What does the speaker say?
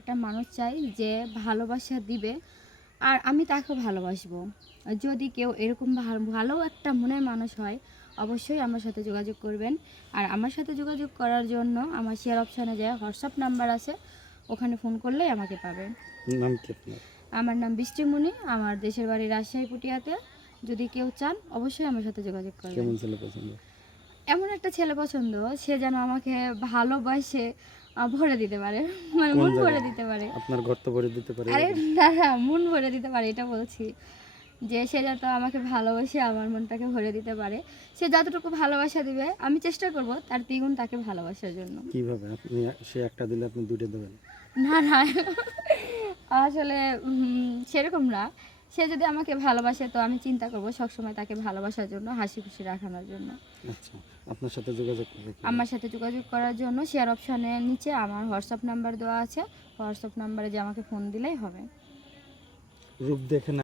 একটা মানুষ চাই যে ভালোবাসা দিবে আর আমি তাকেও ভালোবাসবো। যদি কেউ এরকম ভালো একটা মনের মানুষ হয় অবশ্যই আমার সাথে যোগাযোগ করবেন। আর আমার সাথে যোগাযোগ করার জন্য আমার শেয়ার অপশানে যে হোয়াটসঅ্যাপ নাম্বার আছে ওখানে ফোন করলেই আমাকে পাবেন। নাম কি আপনার? আমার নাম বৃষ্টিমণি, আমার দেশের বাড়ি রাজশাহী পুটিয়াতে। যদি কেউ চান অবশ্যই আমার সাথে যোগাযোগ করবেন। কেমন ছেলে পছন্দ? এমন একটা ছেলে পছন্দ সে যেন আমাকে ভালোবাসে ভরে দিতে পারে, মানে কোন মন ভরে জায়গায়? দিতে পারে। আপনার ঘর তো ভরে দিতে পারে আরে এরকম? না না, মন ভরে দিতে পারে এটা বলছি, যে সে যাতে আমাকে ভালোবাসে আমার মনটাকে ভরে দিতে পারে। সে যতটুকু ভালোবাসা দিবে আমি চেষ্টা করব তার দ্বিগুণ তাকে ভালোবাসার জন্য। কিভাবে আপনি, সে একটা দিলে আপনি দুইটা দেবেন? না না, আসলে সেরকম না। সে যদি আমাকে ভালোবাসে তো আমি চিন্তা করব সবসময় তাকে ভালোবাসার জন্য, হাসি খুশি রাখানোর জন্য। আচ্ছা, আপনার সাথে যোগাযোগ করবে কি? আমার সাথে যোগাযোগ করার জন্য শেয়ার অপশানের নিচে আমার হোয়াটসঅ্যাপ নাম্বার দেওয়া আছে। হোয়াটসঅ্যাপ নাম্বারে যে আমাকে ফোন দিলেই হবে। রূপ দেখে না